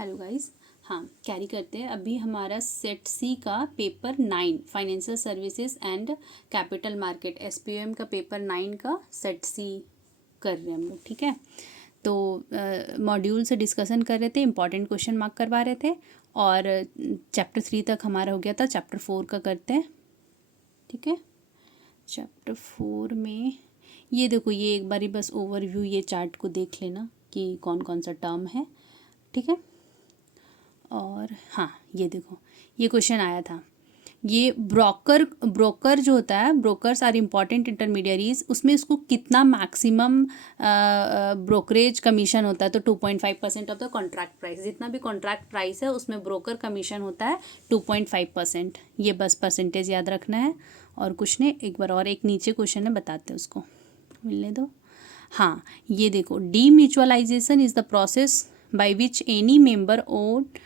Hello guys. हाँ, carry करते हैं। अभी हमारा सेट सी का paper 9 financial services and capital market SPM का पेपर 9 का सेट सी कर रहे हैं हम लोग। ठीक है, तो मॉड्यूल से डिस्कशन कर रहे थे, इंपॉर्टेंट क्वेश्चन मार्क करवा रहे थे और चैप्टर 3 तक हमारा हो गया था। चैप्टर 4 का करते हैं। ठीक है, चैप्टर 4 में ये देखो, ये एक बारी बस ओवरव्यू ये चार्ट को देख लेना कि कौन कौन सा टर्म है। ठीक है, और हाँ ये देखो, ये क्वेश्चन आया था। ये ब्रोकर जो होता है, ब्रोकर्स आर इम्पॉर्टेंट इंटरमीडियरीज, उसमें इसको कितना मैक्सिमम ब्रोकरेज कमीशन होता है, तो 2.5% ऑफ द कॉन्ट्रैक्ट प्राइस। जितना भी कॉन्ट्रैक्ट प्राइस है उसमें ब्रोकर कमीशन होता है 2.5%। ये बस परसेंटेज याद रखना है और कुछ नहीं। एक बार और एक नीचे क्वेश्चन है, बताते हैं उसको, मिलने दो। हाँ ये देखो, D mutualisation is the process by which any member owned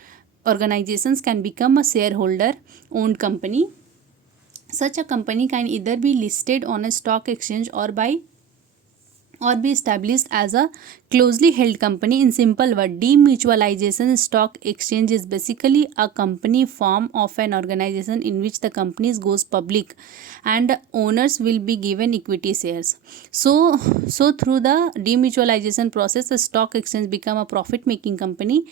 organizations can become a shareholder owned company. Such a company can either be listed on a stock exchange or be established as a closely held company. In simple word, demutualization stock exchange is basically a company form of an organization in which the companies goes public and owners will be given equity shares. So through the demutualization process, the stock exchange become a profit making company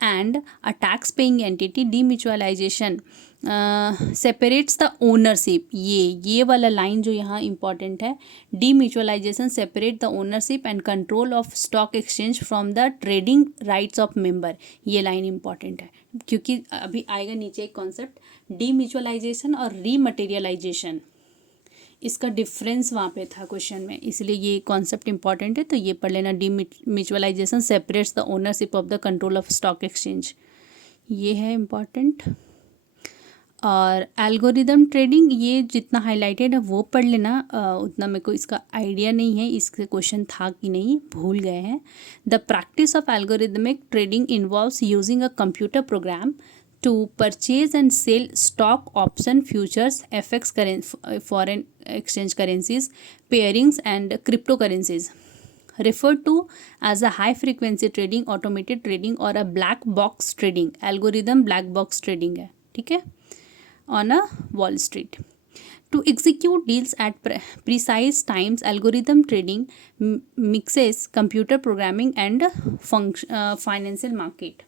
and a tax paying entity. Demutualization separates the ownership, ये वाला line जो यहाँ important है। D mutualisation separate the ownership and control of stock exchange from the trading rights of member. ये line important है क्योंकि अभी आएगा नीचे एक कॉन्सेप्ट, डी म्यूचुअलाइजेशन और रीमटेरियलाइजेशन, इसका डिफरेंस वहाँ पे था क्वेश्चन में, इसलिए ये कॉन्सेप्ट इंपॉर्टेंट है, तो ये पढ़ लेना। D mutualisation separates the ownership of the control of stock exchange, ये है इम्पॉर्टेंट। और एल्गोरिदम ट्रेडिंग, ये जितना हाईलाइटेड है वो पढ़ लेना, उतना मेरे को इसका आइडिया नहीं है, इसके क्वेश्चन था कि नहीं, भूल गए हैं। The practice of algorithmic trading involves using a computer program to purchase and sell stock option futures FX foreign exchange currencies pairings and crypto currencies referred to as a high frequency trading, automated trading और a black box trading। Algorithm black box trading है, ठीक है, on a Wall Street. To execute deals at precise times, algorithm trading mixes computer programming and financial market.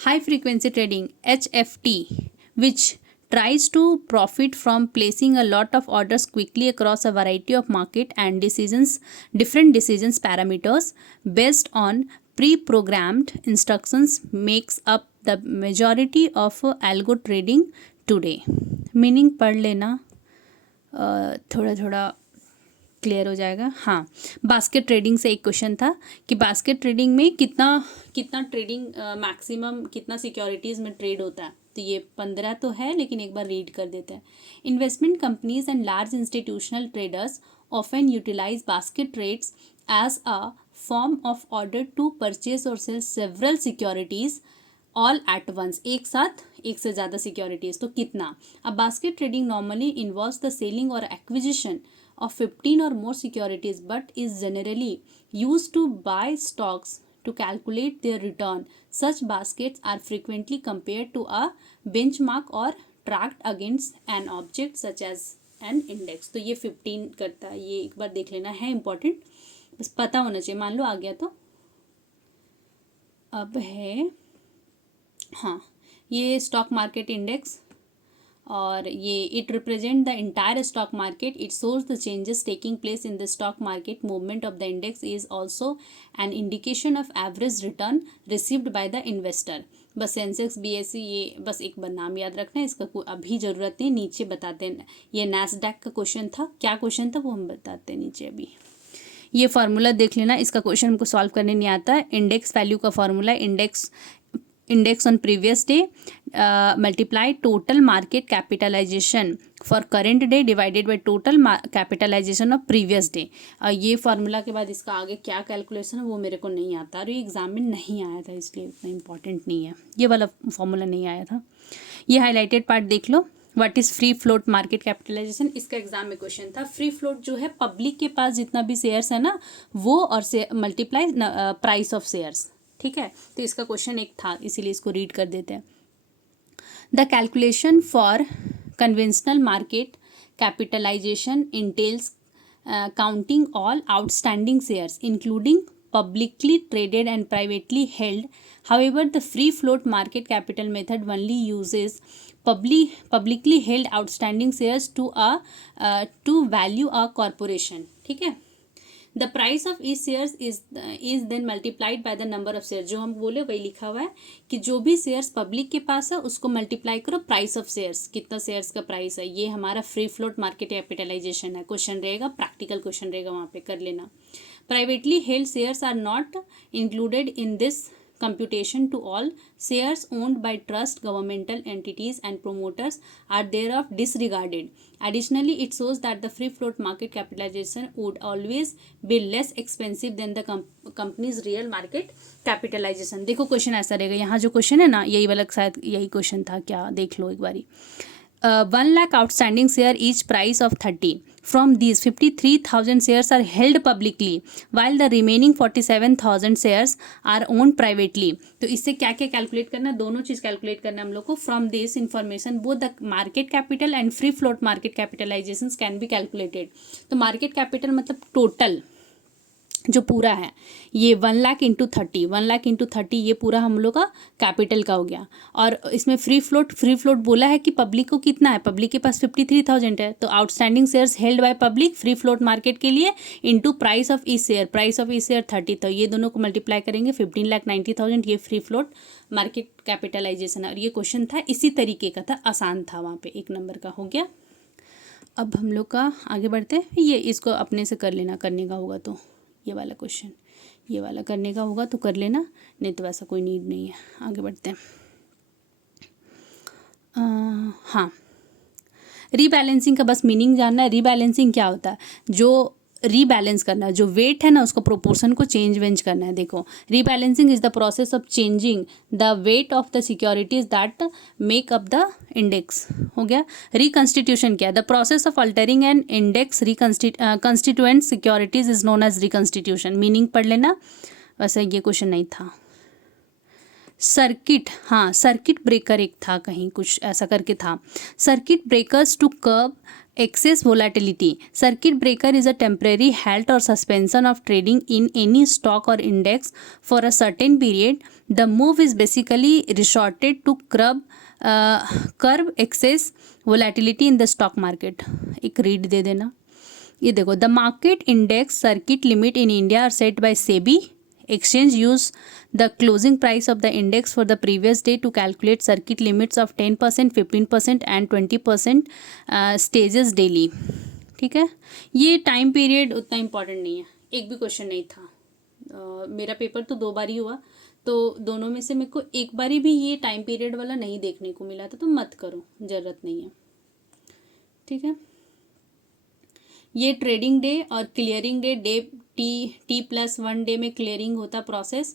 High frequency trading HFT, which tries to profit from placing a lot of orders quickly across a variety of market and different decisions parameters based on pre-programmed instructions, makes up the majority of algo trading today. Meaning पढ़ लेना, थोड़ा थोड़ा clear हो जाएगा। हाँ, basket trading से एक question था कि बास्केट ट्रेडिंग में कितना ट्रेडिंग मैक्सिमम कितना सिक्योरिटीज़ में ट्रेड होता है, तो ये 15 तो है, लेकिन एक बार रीड कर देते हैं। Investment companies and large institutional traders often utilise basket trades as a form of order to purchase और sell several securities all at once, एक साथ एक से ज़्यादा सिक्योरिटीज़, तो कितना। अब basket trading normally involves the selling और acquisition of 15 or more securities but is generally used to buy stocks to calculate their return. Such baskets are frequently compared to a benchmark or tracked against an object such as an index. तो ये 15 करता है, ये एक बार देख लेना है, important, बस पता होना चाहिए, मान लो आ गया तो। अब है हाँ, ये स्टॉक मार्केट इंडेक्स और ये it represent the entire stock market, it shows the changes taking place in the stock market movement of the index, is also an indication of average return received by the investor. बस Sensex BSE, ये बस एक बार नाम याद रखना है, इसका कोई अभी ज़रूरत नहीं, नीचे बताते हैं। ये नैस्डैक का क्वेश्चन था, क्या क्वेश्चन था वो हम बताते हैं नीचे। अभी ये फार्मूला देख लेना, इसका क्वेश्चन हमको सॉल्व करने नहीं आता है। इंडेक्स वैल्यू का formula, index on previous day multiply total market capitalisation for current day divided by total capitalisation of previous day. ये फार्मूला के बाद इसका आगे क्या कैलकुलेशन है वो मेरे को नहीं आता, और ये एग्जाम में नहीं आया था, इसलिए उतना इंपॉर्टेंट नहीं है, ये वाला फार्मूला नहीं आया था। ये हाईलाइटेड पार्ट देख लो, what is free float market capitalisation, इसका एग्जाम में क्वेश्चन था। फ्री फ्लोट जो है पब्लिक के पास जितना भी शेयर्स है ना वो, और से मल्टीप्लाई प्राइस ऑफ शेयर्स, ठीक है, तो इसका क्वेश्चन एक था, इसीलिए इसको रीड कर देते हैं. The calculation for conventional market capitalisation entails counting all outstanding shares including publicly traded and privately held. However, the free float market capital method only uses publicly held outstanding shares to value a corporation. ठीक है, the price of each shares is then multiplied by the number of share. जो हम बोले वही लिखा हुआ है कि जो भी शेयर्स पब्लिक के पास है उसको मल्टीप्लाई करो प्राइस ऑफ शेयर्स, कितना शेयर्स का प्राइस है. ये हमारा फ्री फ्लोट मार्केट कैपिटलाइजेशन है. क्वेश्चन रहेगा, प्रैक्टिकल क्वेश्चन रहेगा, वहाँ पे कर लेना. Privately held shares are not included in this computation to all shares owned by trust, governmental entities and promoters are thereof disregarded. Additionally, it shows that the free float market capitalization would always be less expensive than the company's real market capitalization. देखो question ऐसा रहेगा, यहाँ जो question है ना, यही वाला शायद यही क्वेश्चन था क्या, देख लो एक बारी. 1 lakh outstanding share each price of 30. From these 53,000 shares are held publicly while the remaining 47,000 shares are owned privately. तो इससे क्या क्या कैलकुलेट करना, दोनों चीज़ कैलकुलेट करना हम लोग को. From this information both the market capital and free float market capitalisations can be calculated. तो मार्केट कैपिटल मतलब टोटल जो पूरा है ये 1 लाख इंटू 30, 1 लाख इंटू 30 ये पूरा हम लोग का कैपिटल का हो गया. और इसमें फ्री फ्लोट बोला है कि पब्लिक को कितना है, पब्लिक के पास 53,000 है. तो outstanding shares held by public free float market के लिए into price of each share, price of each share 30. तो ये दोनों को मल्टीप्लाई करेंगे 15,90,000, ये फ्री फ्लोट मार्केट कैपिटलाइजेशन है. और ये क्वेश्चन था इसी तरीके का था, आसान था, वहाँ पे 1 नंबर का हो गया. अब हम लोग का आगे बढ़ते हैं. ये इसको अपने से कर लेना, करने का होगा तो ये वाला क्वेश्चन, ये वाला करने का होगा तो कर लेना, नहीं तो वैसा कोई नीड नहीं है. आगे बढ़ते हैं. हाँ, रीबैलेंसिंग का बस मीनिंग जानना है. रीबैलेंसिंग क्या होता है, जो रीबैलेंस करना, जो वेट है ना उसको प्रोपोर्शन को चेंज वेंज करना है. देखो, rebalancing is the process of changing the weight of the securities that make up the index. हो गया. रिकंस्टिट्यूशन क्या है, the process of altering an index constituent securities is known as reconstitution. Meaning पढ़ लेना, वैसे ये क्वेश्चन नहीं था. सर्किट, हाँ सर्किट ब्रेकर एक था, कहीं कुछ ऐसा करके था. Circuit breakers to curb excess volatility. Circuit breaker is a temporary halt or suspension of trading in any stock or index for a certain period. The move is basically resorted to curb excess volatility in the stock market. एक read they देना. ये देखो, the market index circuit limit in India are set by SEBI. Exchange use the closing price of the index for the previous day to calculate circuit limits of 10%, 15% and 20% stages daily. ठीक है, ये time period उतना important नहीं है, एक भी question नहीं था. मेरा पेपर तो 2 बार ही हुआ, तो दोनों में से मेरे को एक बारी भी ये टाइम पीरियड वाला नहीं देखने को मिला था, तो मत करो, ज़रूरत नहीं है. ठीक है, ये ट्रेडिंग डे और क्लियरिंग डे T+1 डे में क्लियरिंग होता प्रोसेस.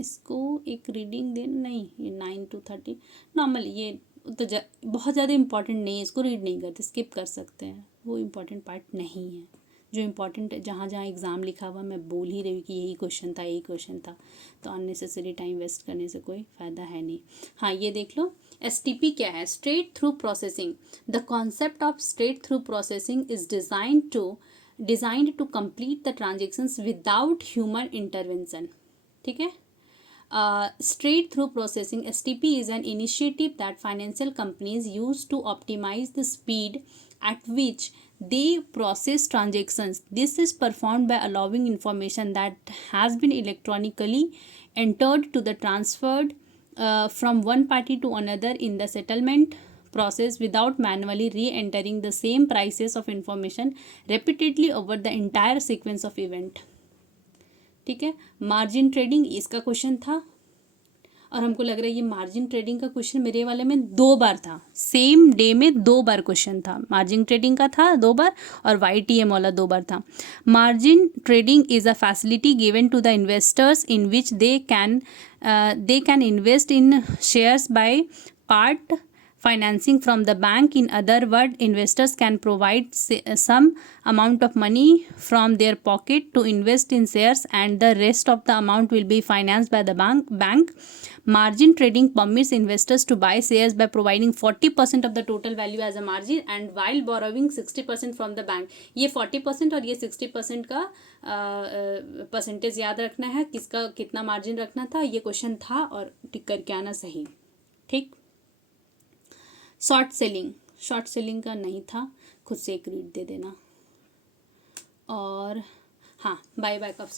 इसको एक रीडिंग दे, नहीं ये 9 to 30 नॉर्मल, ये तो बहुत ज़्यादा इम्पॉर्टेंट नहीं है, इसको रीड नहीं करते, स्किप कर सकते हैं, वो इम्पॉर्टेंट पार्ट नहीं है. जो इम्पॉर्टेंट जहाँ जहाँ एग्ज़ाम लिखा हुआ मैं बोल ही रही हूँ कि यही क्वेश्चन था, यही क्वेश्चन था, तो अननेसेसरी टाइम वेस्ट करने से कोई फ़ायदा है नहीं. हाँ, ये देख लो, STP क्या है, straight through processing. The concept of straight through processing is designed to complete the transactions without human intervention. ठीक है, straight through processing STP is an initiative that financial companies use to optimize the speed at which they process transactions. This is performed by allowing information that has been electronically entered to the transferred from one party to another in the settlement process without manually re-entering the same prices of information repeatedly over the entire sequence of event. ठीक है, margin trading इसका question था, और हमको लग रहा है ये मार्जिन ट्रेडिंग का क्वेश्चन मेरे वाले में 2 बार था, सेम डे में 2 बार क्वेश्चन था. मार्जिन ट्रेडिंग का था 2 बार और YTM वाला 2 बार था. Margin trading is a facility given to the investors in which they can invest in shares by part financing from the bank. In other words, investors can provide some amount of money from their pocket to invest in shares, and the rest of the amount will be financed by the bank. Margin trading permits investors to buy shares by providing 40% of the total value as a margin and while borrowing 60% from the bank. ये 40% और ये 60% का percentage याद रखना है, किसका कितना margin रखना था, ये क्वेश्चन था और टिक करके आना सही। ठीक। शॉर्ट सेलिंग का नहीं था, खुद से एक रीड दे देना। और हाँ, बाईबैक ऑफ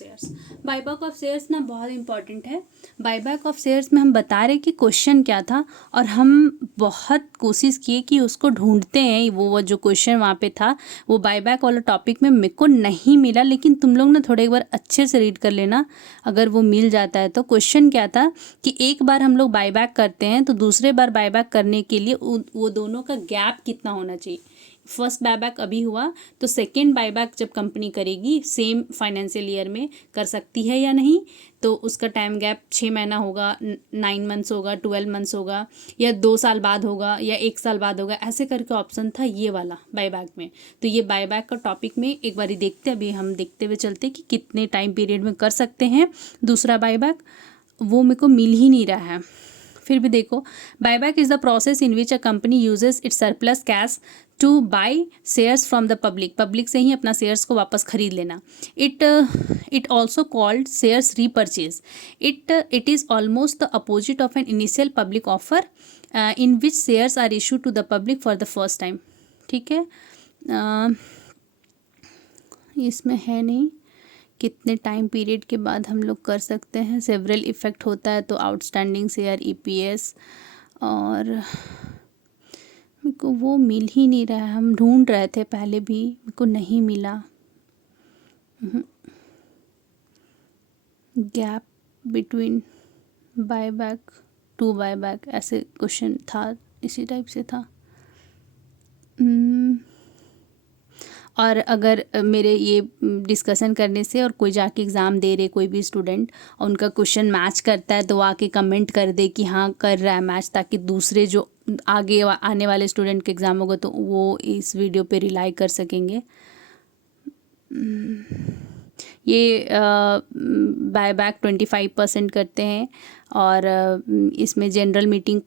शेयर्स ना बहुत इंपॉर्टेंट है। बाईबैक ऑफ शेयर्स में हम बता रहे कि क्वेश्चन क्या था और हम बहुत कोशिश किए कि उसको ढूंढते हैं। वो जो क्वेश्चन वहाँ पे था वो बाईबैक वाला टॉपिक में मेरे को नहीं मिला, लेकिन तुम लोग ना थोड़ा एक बार अच्छे से रीड कर लेना अगर वो मिल जाता है तो। क्वेश्चन क्या था कि एक बार हम लोग बाईबैक करते हैं तो दूसरे बार बाईबैक करने के लिए वो दोनों का गैप कितना होना चाहिए। फर्स्ट बायबैक अभी हुआ तो सेकेंड बायबैक जब कंपनी करेगी सेम फाइनेंशियल ईयर में कर सकती है या नहीं, तो उसका टाइम गैप 6 महीना होगा, 9 मंथ्स होगा, 12 मंथ्स होगा, या 2 साल बाद होगा, या 1 साल बाद होगा, ऐसे करके ऑप्शन था ये वाला बायबैक में। तो ये बायबैक का टॉपिक में एक बारी देखते, अभी हम देखते हुए चलते कि कितने टाइम पीरियड में कर सकते हैं दूसरा बायबैक। वो मेरे को मिल ही नहीं रहा है। फिर भी देखो, buyback is the process in which a company uses its surplus cash to buy shares from the public से ही अपना शेयर्स को वापस खरीद लेना। It also called shares repurchase. It is almost the opposite of an initial public offer in which shares are issue to the public for the first time. ठीक है, इसमें है नहीं कितने टाइम पीरियड के बाद हम लोग कर सकते हैं। सेवरल इफ़ेक्ट होता है तो आउटस्टैंडिंग शेयर, ईपीएस, और मेरे को वो मिल ही नहीं रहा है। हम ढूंढ रहे थे पहले भी, मेरे को नहीं मिला। Gap between buyback to buyback ऐसे क्वेश्चन था, इसी टाइप से था। और अगर मेरे ये डिस्कशन करने से और कोई जाके एग्ज़ाम दे रहे कोई भी स्टूडेंट और उनका क्वेश्चन मैच करता है तो आके कमेंट कर दे कि हाँ कर रहा है मैच, ताकि दूसरे जो आगे आने वाले स्टूडेंट के एग्ज़ाम होगा तो वो इस वीडियो पे रिलाई कर सकेंगे। ये बायबैक 25% करते हैं और इसमें जनरल मीटिंग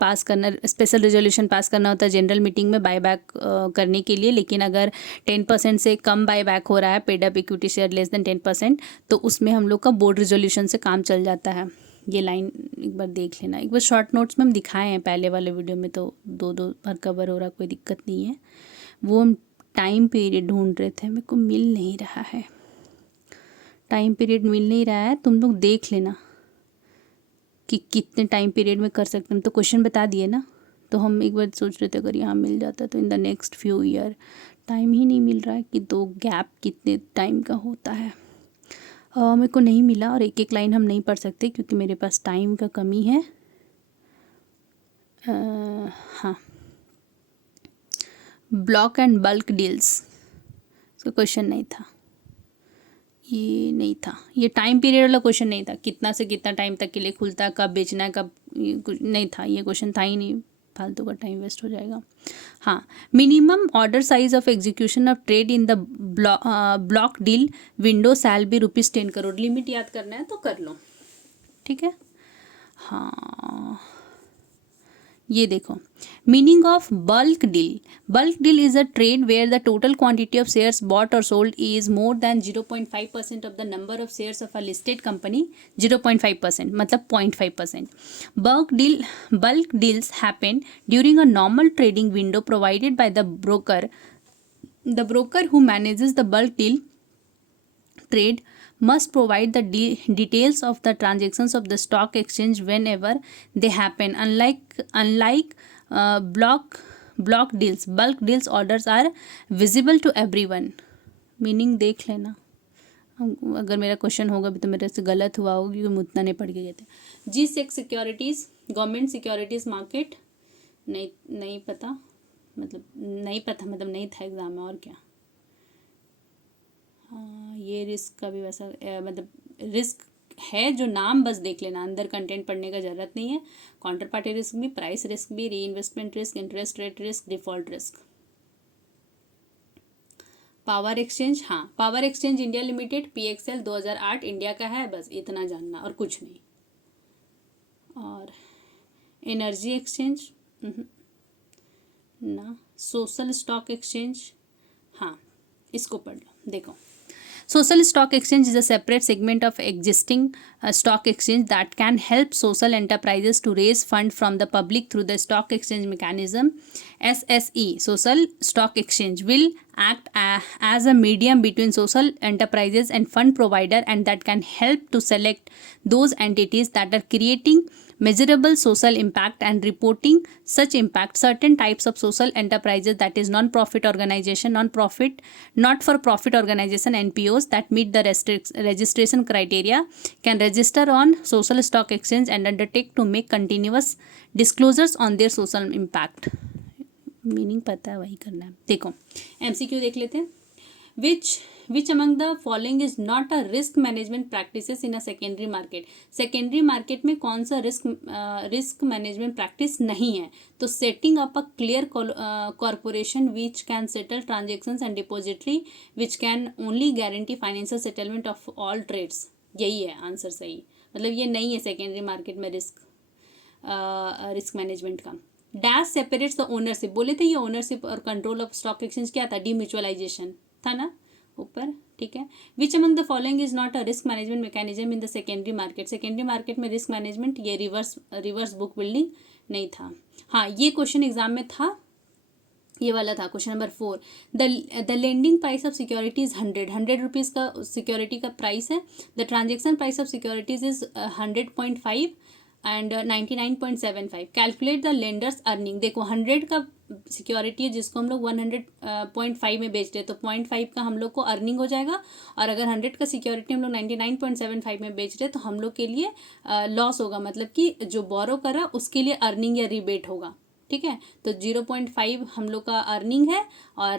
पास करना, स्पेशल रेजोल्यूशन पास करना होता है जनरल मीटिंग में बायबैक करने के लिए। लेकिन अगर 10% से कम बायबैक हो रहा है, paid up equity share less than 10%, तो उसमें हम लोग का बोर्ड रेजोल्यूशन से काम चल जाता है। ये लाइन एक बार देख लेना। एक बार शॉर्ट नोट्स में हम दिखाए हैं पहले वाले वीडियो में, तो 2 बार कवर हो रहा, कोई दिक्कत नहीं है। वो हम टाइम पीरियड ढूंढ रहे थे, मेरे को मिल नहीं रहा है, टाइम पीरियड मिल नहीं रहा है। तुम लोग देख लेना कि कितने टाइम पीरियड में कर सकते हैं। तो क्वेश्चन बता दिए ना, तो हम एक बार सोच रहे थे अगर यहाँ मिल जाता तो in the next few year. Time ही नहीं मिल रहा है कि दो गैप कितने टाइम का होता है। मेरे को नहीं मिला और एक एक लाइन हम नहीं पढ़ सकते क्योंकि मेरे पास टाइम का कमी है। हाँ, ब्लॉक एंड बल्क डील्स, इसका क्वेश्चन नहीं था, ये नहीं था, ये टाइम पीरियड वाला क्वेश्चन नहीं था, कितना से कितना टाइम तक के लिए खुलता है, कब बेचना है, कब, नहीं था, ये क्वेश्चन था ही नहीं, फालतू का टाइम वेस्ट हो जाएगा। हाँ, minimum order size of execution of trade in the block deal window shall be ₹10 crore. Limit याद करना है तो कर लो, ठीक है। हाँ, ये देखो, meaning of bulk deal is a trade where the total quantity of shares bought और sold is more than 0.5% of the number of shares of a listed company. 0.5% मतलब 0.5%। Bulk deals happen during a normal trading window provided by the broker who manages the bulk deal trade must provide the details of the transactions of the stock exchange whenever they happen. Unlike block deals, bulk deals orders are visible to everyone. Meaning देख लेना, अगर मेरा question होगा भी तो मेरे से गलत हुआ होगा क्योंकि हम उतना नहीं पढ़ के गए थे। G6 securities, government securities market, नहीं पता, मतलब नहीं था एग्ज़ाम में, और क्या। हाँ, ये रिस्क का भी वैसा मतलब रिस्क है जो नाम बस देख लेना, अंदर कंटेंट पढ़ने का ज़रूरत नहीं है। काउंटर पार्टी रिस्क भी, प्राइस रिस्क भी, reinvestment risk, interest rate risk, default risk. Power exchange, हाँ power exchange India limited PXL 2008 India का है, बस इतना जानना और कुछ नहीं। और एनर्जी एक्सचेंज ना, सोशल स्टॉक एक्सचेंज, हाँ इसको पढ़ लो। देखो, social stock exchange is a separate segment of existing stock exchange that can help social enterprises to raise fund from the public through the stock exchange mechanism. SSE, social stock exchange, will act as a medium between social enterprises and fund provider, and that can help to select those entities that are creating measurable social impact and reporting such impact. Certain types of social enterprises, that is non-profit organization, not for profit organization, NPOs, that meet the registration criteria, can register on social stock exchange and undertake to make continuous disclosures on their social impact. Meaning पता है, वही करना है। देखो MCQ देख लेते हैं। which among the following is not a risk management practices in a secondary market? Secondary market में कौन सा रिस्क मैनेजमेंट प्रैक्टिस नहीं है? तो setting up a clear corporation which can settle transactions and depository which can only guarantee financial settlement of all trades, यही है answer सही। मतलब ये नहीं है सेकेंडरी मार्केट में रिस्क मैनेजमेंट का। डैश सेपरेट्स द ओनरशिप, बोले थे ये ओनरशिप और कंट्रोल ऑफ स्टॉक एक्सचेंज क्या था? डीम्यूचुअलाइजेशन था ना ऊपर, ठीक है। विच among the following is not a risk management mechanism in the secondary market? Secondary market में रिस्क मैनेजमेंट, ये रिवर्स बुक बिल्डिंग नहीं था। हाँ ये क्वेश्चन एग्जाम में था, ये वाला था question number 4। The lending price of securities 100 rupees का सिक्योरिटी का प्राइस है। The transaction price of securities is 100.5 and 99.75। Calculate the lenders earning. देखो 100 का सिक्योरिटी है जिसको हम लोग 100.5 में बेचते हैं, तो 0.5 का हम लोग को अर्निंग हो जाएगा। और अगर 100 का सिक्योरिटी हम लोग 99.75 में बेच रहे हैं तो हम लोग के लिए लॉस होगा, मतलब कि जो बोरो कर रहा उसके लिए अर्निंग या रिबेट होगा, ठीक है। तो 0.5 हम लोग का अर्निंग है और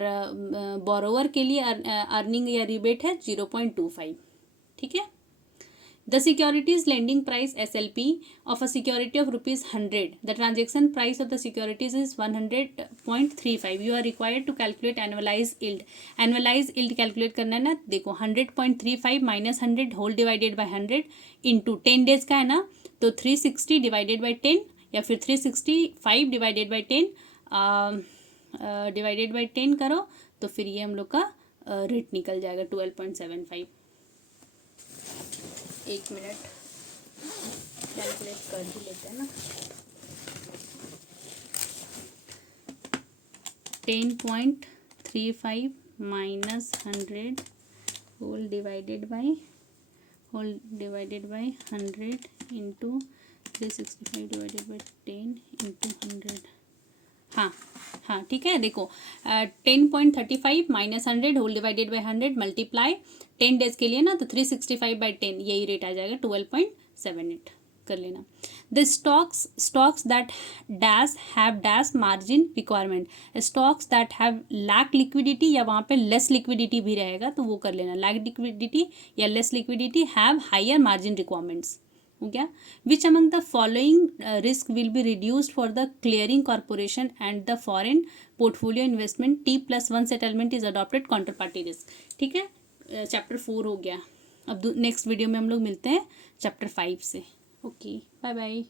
बोरोवर के लिए अर्निंग या रिबेट है 0.25, ठीक है। The securities lending price SLP of a security of ₹100. The transaction price of the securities is 100.35. You are required to calculate annualized yield. Annualized yield calculate करना है ना, देखो 100.35 minus 100 whole divided by 100 into 10 days का है ना, तो 360 divided by 10 या फिर 365 divided by 10 डिवाइडेड बाई 10 करो तो फिर ये हम लोग का रेट निकल जाएगा 12.75। एक मिनट कैलकुलेट कर ही लेते हैं ना। 10.35 minus 100 whole divided by 100 into 365 divided by 10 into 100। हाँ ठीक है। देखो 10.35 minus 100 whole divided by 100 multiply 10 days के लिए ना, तो 365 बाई 10 यही रेट आ जाएगा 12.78 कर लेना। The stocks that dash have dash margin requirement, stocks that have lack liquidity या वहाँ पे लेस लिक्विडिटी भी रहेगा तो वो कर लेना। लैक लिक्विडिटी या less liquidity have higher margin requirements, हो गया। Which among the following risk will be reduced for the clearing corporation and the foreign portfolio investment T+1 settlement is adopted counter party risk, ठीक है। Chapter 4 हो गया। अब next video में हम लोग मिलते हैं चैप्टर 5 से। Okay bye bye.